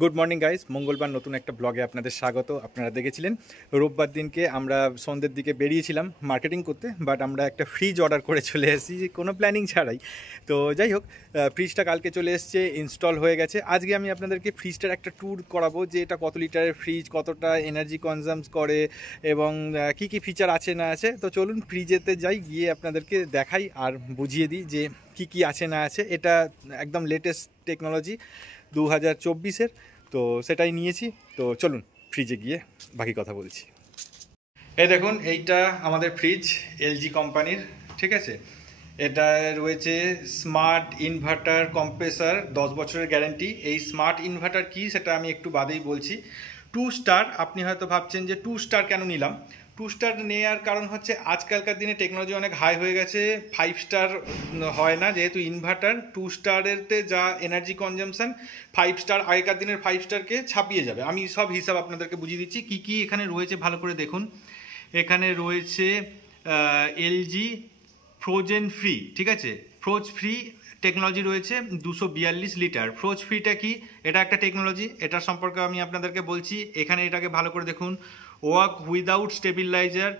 Good morning guys, মঙ্গলবার নতুন একটা ব্লগে আপনাদের স্বাগত। আপনারা দেখেছিলেন রোববার দিনকে আমরা সন্ধ্যের দিকে বেরিয়েছিলাম মার্কেটিং করতে, বাট আমরা একটা ফ্রিজ অর্ডার করে চলে এসেছি কোনো প্ল্যানিং ছাড়াই। তো যাই হোক, ফ্রিজটা কালকে চলে এসছে, ইনস্টল হয়ে গেছে। আজকে আমি আপনাদেরকে ফ্রিজটার একটা ট্যুর করাবো যে এটা কত লিটারের ফ্রিজ, কতটা এনার্জি কনজামস করে এবং কি কি ফিচার আছে না আছে। তো চলুন ফ্রিজেতে যাই, গিয়ে আপনাদেরকে দেখাই আর বুঝিয়ে দিই যে কি কি আছে না আছে। এটা একদম লেটেস্ট টেকনোলজি 2024-এর, তো সেটাই নিয়েছি। তো চলুন ফ্রিজে গিয়ে বাকি কথা বলছি। এই দেখুন, এইটা আমাদের ফ্রিজ এলজি কোম্পানির, ঠিক আছে। এটা রয়েছে স্মার্ট ইনভার্টার কম্প্রেসার, 10 বছরের গ্যারান্টি। এই স্মার্ট ইনভার্টার কি সেটা আমি একটু বাদেই বলছি। 2 স্টার, আপনি হয়তো ভাবছেন যে 2 স্টার কেন নিলাম। 2 স্টার নেওয়ার কারণ হচ্ছে আজকালকার দিনে টেকনোলজি অনেক হাই হয়ে গেছে, 5 স্টার হয় না, যেহেতু ইনভার্টার। 2 স্টারেতে যা এনার্জি কনজামশন 5 স্টার, আগেকার দিনের 5 স্টারকে ছাপিয়ে যাবে। আমি সব হিসাব আপনাদেরকে বুঝিয়ে দিচ্ছি কি কি এখানে রয়েছে, ভালো করে দেখুন। এখানে রয়েছে এলজি ফ্রোজেন ফ্রি, ঠিক আছে, ফ্রোজ ফ্রি টেকনোলজি রয়েছে 242 লিটার। ফ্রোজ ফ্রিটা কি? এটা একটা টেকনোলজি, এটার সম্পর্কে আমি আপনাদেরকে বলছি। এখানে এটাকে ভালো করে দেখুন। ওয়ার্ক উইদাউট স্টেবিলাইজার,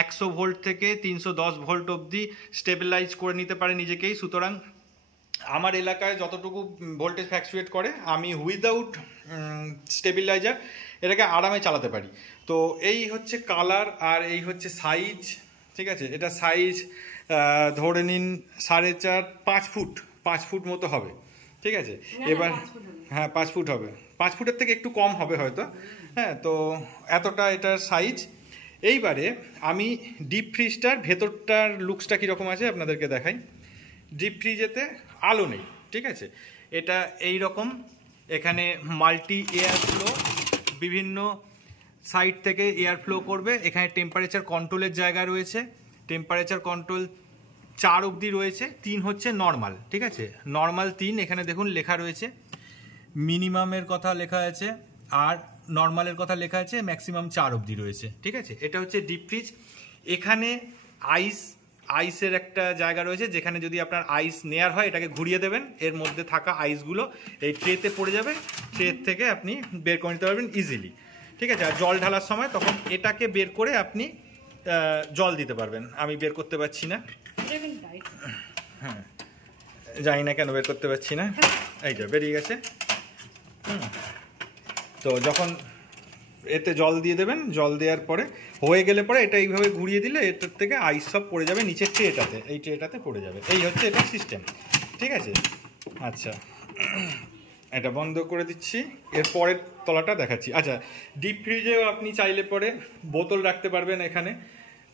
100 ভোল্ট থেকে 310 ভোল্ট অবধি স্টেবিলাইজ করে নিতে পারে নিজেকেই। সুতরাং আমার এলাকায় যতটুকু ভোল্টেজ ফ্ল্যাকচুয়েট করে, আমি উইদাউট স্টেবিলাইজার এটাকে আরামে চালাতে পারি। তো এই হচ্ছে কালার আর এই হচ্ছে সাইজ, ঠিক আছে। এটা সাইজ ধরে নিন 4.5 ফুট, 5 ফুট মতো হবে, ঠিক আছে। এবার হ্যাঁ 5 ফুট হবে, 5 ফুটের থেকে একটু কম হবে হয়তো। হ্যাঁ, তো এতটা এটার সাইজ। এইবারে আমি ডিপ ফ্রিজটার ভেতরটার লুকসটা কীরকম আছে আপনাদেরকে দেখাই। ডিপ ফ্রিজেতে আলো নেই, ঠিক আছে। এটা এই রকম, এখানে মাল্টি এয়ার ফ্লো, বিভিন্ন সাইড থেকে এয়ার ফ্লো করবে। এখানে টেম্পারেচার কন্ট্রোলের জায়গা রয়েছে, টেম্পারেচার কন্ট্রোল 4 অবধি রয়েছে, 3 হচ্ছে নর্মাল, ঠিক আছে। নর্মাল 3, এখানে দেখুন লেখা রয়েছে। মিনিমামের কথা লেখা আছে আর নর্মালের কথা লেখা আছে, ম্যাক্সিমাম 4 অবধি রয়েছে, ঠিক আছে। এটা হচ্ছে ডিপ ফ্রিজ। এখানে আইসের একটা জায়গা রয়েছে, যেখানে যদি আপনার আইস নেয়ার হয় এটাকে ঘুরিয়ে দেবেন, এর মধ্যে থাকা আইসগুলো এই ট্রেতে পড়ে যাবে, ট্রে থেকে আপনি বের করে নিতে পারবেন ইজিলি, ঠিক আছে। আর জল ঢালার সময় তখন এটাকে বের করে আপনি জল দিতে পারবেন। আমি বের করতে পারছি না, হ্যাঁ জানি না কেন বের করতে পারছি না, এই যে বেরিয়ে গেছে। তো যখন এতে জল দিয়ে দেবেন, জল দেওয়ার পরে হয়ে গেলে পরে এটা এইভাবে ঘুরিয়ে দিলে এটার থেকে আইস সব পড়ে যাবে নিচের ট্রেটাতে, এই ট্রেটাতে পড়ে যাবে। এই হচ্ছে এটা সিস্টেম, ঠিক আছে। আচ্ছা, এটা বন্ধ করে দিচ্ছি, এর পরের তলাটা দেখাচ্ছি। আচ্ছা, ডিপ ফ্রিজেও আপনি চাইলে পরে বোতল রাখতে পারবেন। এখানে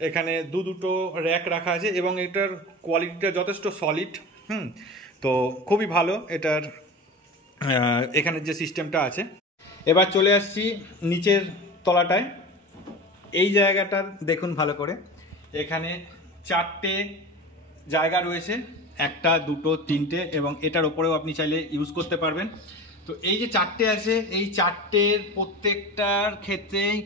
এখানে দুটো র্যাক রাখা আছে এবং এটার কোয়ালিটিটা যথেষ্ট সলিড। তো খুবই ভালো এটার এখানের যে সিস্টেমটা আছে। এবার চলে আসছি নিচের তলাটায়। এই জায়গাটা দেখুন ভালো করে, এখানে 4টে জায়গা রয়েছে, 1, 2, 3টে, এবং এটার ওপরেও আপনি চাইলে ইউজ করতে পারবেন। তো এই যে 4টে আছে, এই 4টের প্রত্যেকটার ক্ষেত্রেই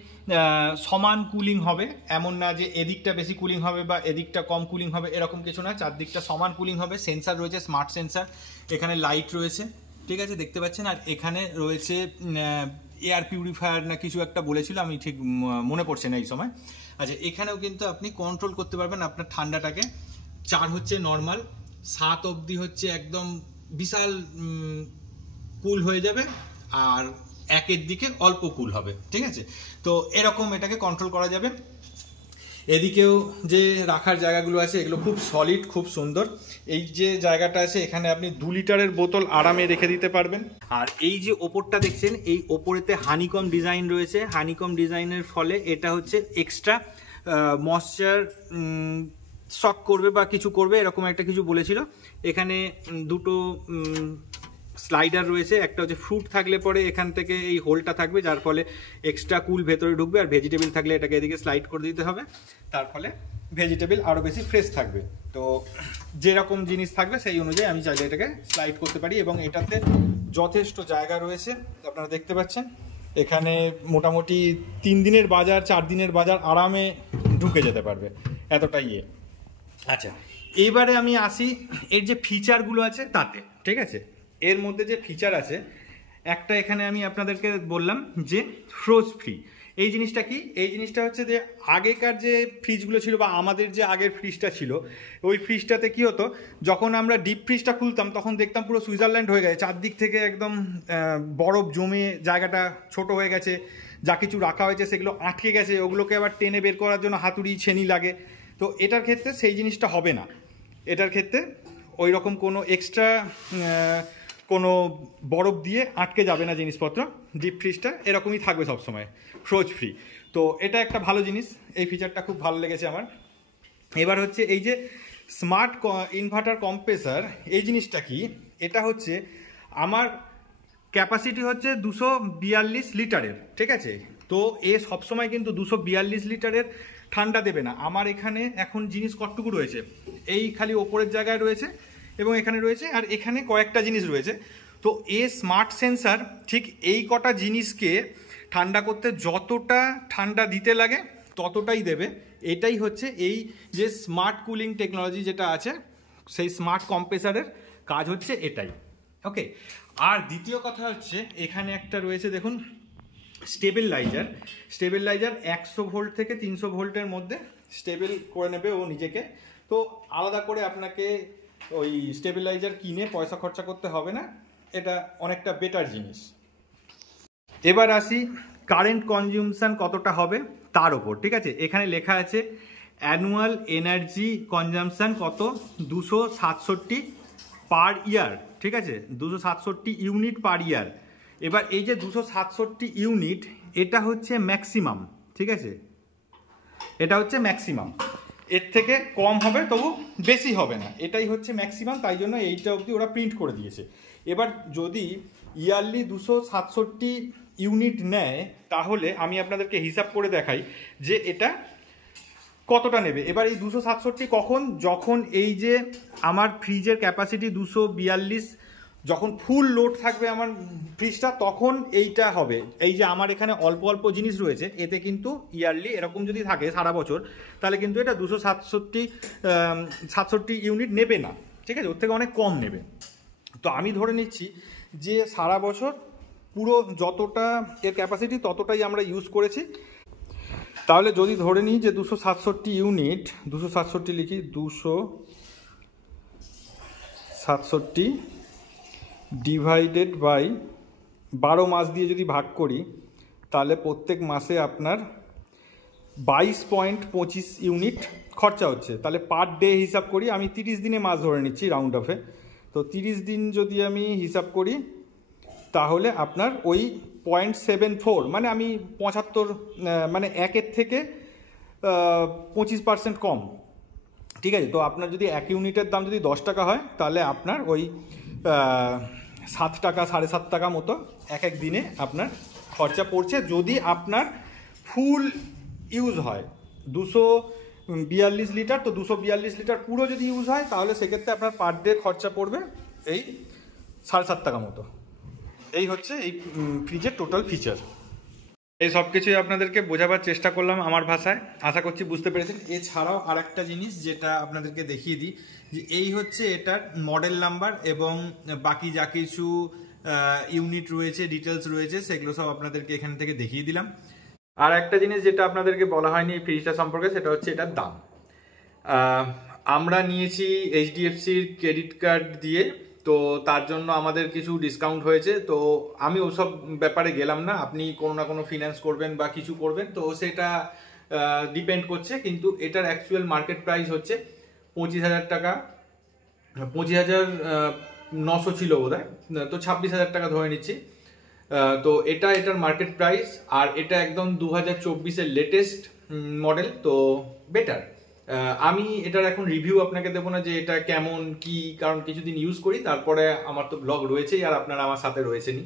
সমান কুলিং হবে, এমন না যে এদিকটা বেশি কুলিং হবে বা এদিকটা কম কুলিং হবে, এরকম কিছু না। চারদিকটা সমান কুলিং হবে। সেন্সার রয়েছে, স্মার্ট সেন্সার, এখানে লাইট রয়েছে, ঠিক আছে, দেখতে পাচ্ছেন। আর এখানে রয়েছে এয়ার পিউরিফায়ার না কিছু একটা বলেছিল, আমি ঠিক মনে পড়ছে না এই সময়। আচ্ছা, এখানেও কিন্তু আপনি কন্ট্রোল করতে পারবেন আপনার ঠান্ডাটাকে। 4 হচ্ছে নর্মাল, 7 অবধি হচ্ছে একদম বিশাল কুল হয়ে যাবে, আর 1-এর দিকে অল্প কুল হবে, ঠিক আছে। তো এরকম এটাকে কন্ট্রোল করা যাবে। এদিকেও যে রাখার জায়গাগুলো আছে এগুলো খুব সলিড, খুব সুন্দর। এই যে জায়গাটা আছে এখানে আপনি 2 লিটারের বোতল আরামে রেখে দিতে পারবেন। আর এই যে ওপরটা দেখছেন, এই ওপরেতে হানিকম ডিজাইন রয়েছে। হানিকম ডিজাইনের ফলে এটা হচ্ছে এক্সট্রা ময়েশ্চার শক করবে বা কিছু করবে, এরকম একটা কিছু বলেছিল। এখানে 2টো স্লাইডার রয়েছে, একটা হচ্ছে ফ্রুট থাকলে পরে এখান থেকে এই হোলটা থাকবে, যার ফলে এক্সট্রা কুল ভেতরে ঢুকবে। আর ভেজিটেবল থাকলে এটাকে এদিকে স্লাইড করে দিতে হবে, তার ফলে ভেজিটেবল আরও বেশি ফ্রেশ থাকবে। তো যেরকম জিনিস থাকবে সেই অনুযায়ী আমি চাইলে এটাকে স্লাইড করতে পারি। এবং এটাতে যথেষ্ট জায়গা রয়েছে, আপনারা দেখতে পাচ্ছেন। এখানে মোটামুটি 3 দিনের বাজার, 4 দিনের বাজার আরামে ঢুকে যেতে পারবে, এতটাই ইয়ে। আচ্ছা, এইবারে আমি আসি এর যে ফিচারগুলো আছে তাতে, ঠিক আছে। এর মধ্যে যে ফিচার আছে, একটা এখানে আমি আপনাদেরকে বললাম যে ফ্রোজ ফ্রি। এই জিনিসটা কি? এই জিনিসটা হচ্ছে যে আগেকার যে ফ্রিজগুলো ছিল বা আমাদের যে আগের ফ্রিজটা ছিল, ওই ফ্রিজটাতে কি হতো, যখন আমরা ডিপ ফ্রিজটা খুলতাম তখন দেখতাম পুরো সুইজারল্যান্ড হয়ে গেছে, চারদিক থেকে একদম বরফ জমে জায়গাটা ছোট হয়ে গেছে, যা কিছু রাখা হয়েছে সেগুলো আটকে গেছে, ওগুলোকে আবার টেনে বের করার জন্য হাতুড়ি ছেনি লাগে। তো এটার ক্ষেত্রে সেই জিনিসটা হবে না। এটার ক্ষেত্রে ওই রকম কোনো এক্সট্রা কোনো বরফ দিয়ে আটকে যাবে না জিনিসপত্র। ডিপ ফ্রিজটা এরকমই থাকবে সবসময়, ফ্রোজ ফ্রি। তো এটা একটা ভালো জিনিস, এই ফিচারটা খুব ভালো লেগেছে আমার। এবার হচ্ছে এই যে স্মার্ট ইনভার্টার কম্প্রেসার, এই জিনিসটা কি? এটা হচ্ছে আমার ক্যাপাসিটি হচ্ছে 242 লিটারের, ঠিক আছে? তো এ সবসময় কিন্তু 242 লিটারের ঠান্ডা দেবে না। আমার এখানে এখন জিনিস কতটুকু রয়েছে, এই খালি ওপরের জায়গায় রয়েছে এবং এখানে রয়েছে, আর এখানে কয়েকটা জিনিস রয়েছে। তো এ স্মার্ট সেন্সার ঠিক এই কটা জিনিসকে ঠান্ডা করতে যতটা ঠান্ডা দিতে লাগে ততটাই দেবে। এটাই হচ্ছে এই যে স্মার্ট কুলিং টেকনোলজি যেটা আছে, সেই স্মার্ট কম্প্রেসারের কাজ হচ্ছে এটাই। ওকে, আর দ্বিতীয় কথা হচ্ছে এখানে একটা রয়েছে দেখুন স্টেবিলাইজার। 100 ভোল্ট থেকে 300 ভোল্টের মধ্যে স্টেবল করে নেবে ও নিজেকে। তো আলাদা করে আপনাকে ওই স্টেবিলাইজার কিনে পয়সা খরচা করতে হবে না, এটা অনেকটা বেটার জিনিস। এবার আসি কারেন্ট কনজিউমশন কতটা হবে তার ওপর, ঠিক আছে? এখানে লেখা আছে অ্যানুয়াল এনার্জি কনজামশন কত, 267 পার ইয়ার, ঠিক আছে? 267 ইউনিট পার ইয়ার। এবার এই যে 267 ইউনিট, এটা হচ্ছে ম্যাক্সিমাম, ঠিক আছে? এটা হচ্ছে ম্যাক্সিমাম, এর থেকে কম হবে তবু বেশি হবে না, এটাই হচ্ছে ম্যাক্সিমাম। তাই জন্য এইটা অবধি ওরা প্রিন্ট করে দিয়েছে। এবার যদি ইয়ারলি 267 ইউনিট নেয়, তাহলে আমি আপনাদেরকে হিসাব করে দেখাই যে এটা কতটা নেবে। এবার এই 267 কখন, যখন এই যে আমার ফ্রিজের ক্যাপাসিটি 242, যখন ফুল লোড থাকবে আমার ফ্রিজটা, তখন এইটা হবে। এই যে আমার এখানে অল্প অল্প জিনিস রয়েছে, এতে কিন্তু ইয়ারলি এরকম যদি থাকে সারা বছর, তাহলে কিন্তু এটা 267 ইউনিট নেবে না, ঠিক আছে? ওর থেকে অনেক কম নেবে। তো আমি ধরে নিচ্ছি যে সারা বছর পুরো যতটা এর ক্যাপাসিটি ততটাই আমরা ইউজ করেছি। তাহলে যদি ধরে নিই যে 267 ইউনিট, 267 লিখি, 267 ডিভাইডেড বাই 12 মাস দিয়ে যদি ভাগ করি, তাহলে প্রত্যেক মাসে আপনার 22.25 ইউনিট খরচা হচ্ছে। তাহলে পার ডে হিসাব করি, আমি 30 দিনে মাস ধরে নিচ্ছি রাউন্ড অফে। তো 30 দিন যদি আমি হিসাব করি, তাহলে আপনার ওই 0.74, মানে আমি 75, মানে 1-এর থেকে 25% কম, ঠিক আছে? তো আপনার যদি 1 ইউনিটের দাম যদি 10 টাকা হয়, তাহলে আপনার ওই 7 টাকা 7.5 টাকা মতো এক এক দিনে আপনার খরচা পড়ছে, যদি আপনার ফুল ইউজ হয়। 242 লিটার, তো 242 লিটার পুরো যদি ইউজ হয়, তাহলে সেক্ষেত্রে আপনার পার ডে খরচা পড়বে এই 7.5 টাকা মতো। এই হচ্ছে এই ফ্রিজের টোটাল ফিচার। এই সব কিছুই আপনাদেরকে বোঝাবার চেষ্টা করলাম আমার ভাষায়, আশা করছি বুঝতে পেরেছেন। এছাড়াও আর একটা জিনিস যেটা আপনাদেরকে দেখিয়ে দিই, যে এই হচ্ছে এটার মডেল নাম্বার এবং বাকি যা কিছু ইউনিট রয়েছে, ডিটেলস রয়েছে, সেগুলো সব আপনাদেরকে এখান থেকে দেখিয়ে দিলাম। আর একটা জিনিস যেটা আপনাদেরকে বলা হয়নি এই ফ্রিজটা সম্পর্কে, সেটা হচ্ছে এটার দাম। আমরা নিয়েছি এইচডিএফসির ক্রেডিট কার্ড দিয়ে, তো তার জন্য আমাদের কিছু ডিসকাউন্ট হয়েছে। তো আমি ওসব ব্যাপারে গেলাম না, আপনি কোনো না কোনো ফিনান্স করবেন বা কিছু করবেন, তো সেটা ডিপেন্ড করছে। কিন্তু এটার অ্যাকচুয়াল মার্কেট প্রাইস হচ্ছে 25,000 টাকা, 25,900 ছিল বোধহয়, তো 26,000 টাকা ধরে নিচ্ছি। তো এটার মার্কেট প্রাইস, আর এটা একদম 2024-এর লেটেস্ট মডেল, তো বেটার। আমি এটার এখন রিভিউ আপনাকে দেবো না যে এটা কেমন কি, কারণ কিছুদিন ইউজ করি, তারপরে আমার তো ব্লগ রয়েছেই আর আপনারা আমার সাথে রয়েছেনই,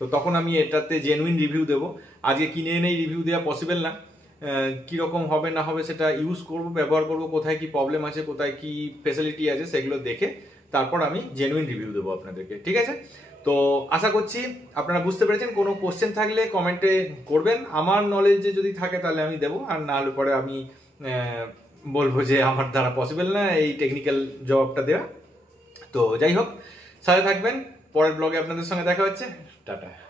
তো তখন আমি এটাতে জেনুইন রিভিউ দেবো। আজকে কিনে এনেই রিভিউ দেওয়া পসিবল না, কীরকম হবে না হবে সেটা ইউজ করব, ব্যবহার করব, কোথায় কি প্রবলেম আছে, কোথায় কি ফেসিলিটি আছে, সেগুলো দেখে তারপর আমি জেনুইন রিভিউ দেবো আপনাদেরকে, ঠিক আছে? তো আশা করছি আপনারা বুঝতে পেরেছেন। কোনো কোশ্চেন থাকলে কমেন্টে করবেন, আমার নলেজে যদি থাকে তাহলে আমি দেবো, আর না হলে পরে আমি বলবো যে আমার দ্বারা পসিবল না এই টেকনিক্যাল জবাবটা দেওয়া। তো যাই হোক, সাথে থাকবেন, পরের ব্লগে আপনাদের সঙ্গে দেখা হচ্ছে। টাটা।